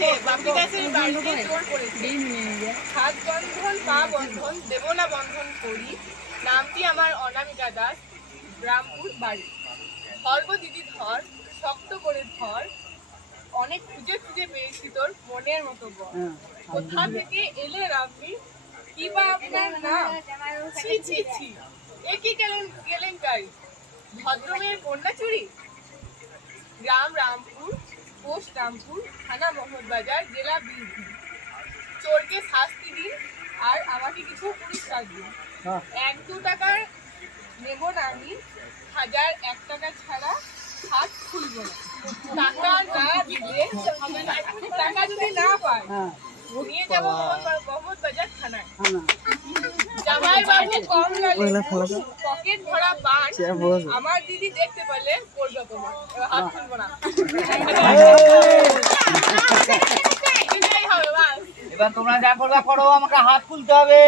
পড়েছে, বাপি দাসের বাড়িতে চোর পড়েছে। হাত বন্ধন পা বন্ধন দেব না বন্ধন করি, নামটি আমার অনামিকা দাস, রামপুর বাড়ি। ধর গো দিদি ধর, শক্ত করে ধর, অনেক খুঁজে খুঁজে পেয়েছি তোর মনের মতো বর। কোথা থেকে এলে আপনি, কি বা আপনার নাম? ছি ছি ছি, এ কি কেলেঙ্কারি, ভদ্রমেয়ের কন্যা চুরি। গ্রাম রামপুর, পোস্ট রামপুর, থানা মোহনবাজার, জেলা বীরভূম। চোরকে শাস্তি দিন আর আমাকে কিছু পুরস্কার দিন। 1-2 টাকার নেব না আমি, 1001 টাকা ছাড়া হাত খুলব না। টাকা না দিলে হবে না, টাকা যদি না পাই নিয়ে যাব মোহনবাজার থানায়। জামাই বাবু কম লাগে, পকেট ভরা পান, আমার দিদি দেখতে পেলে করবে তোমার। এবার হাত খুলবো না। এবার তোমরা যা করবা করো, আমাকে হাত খুলতে হবে।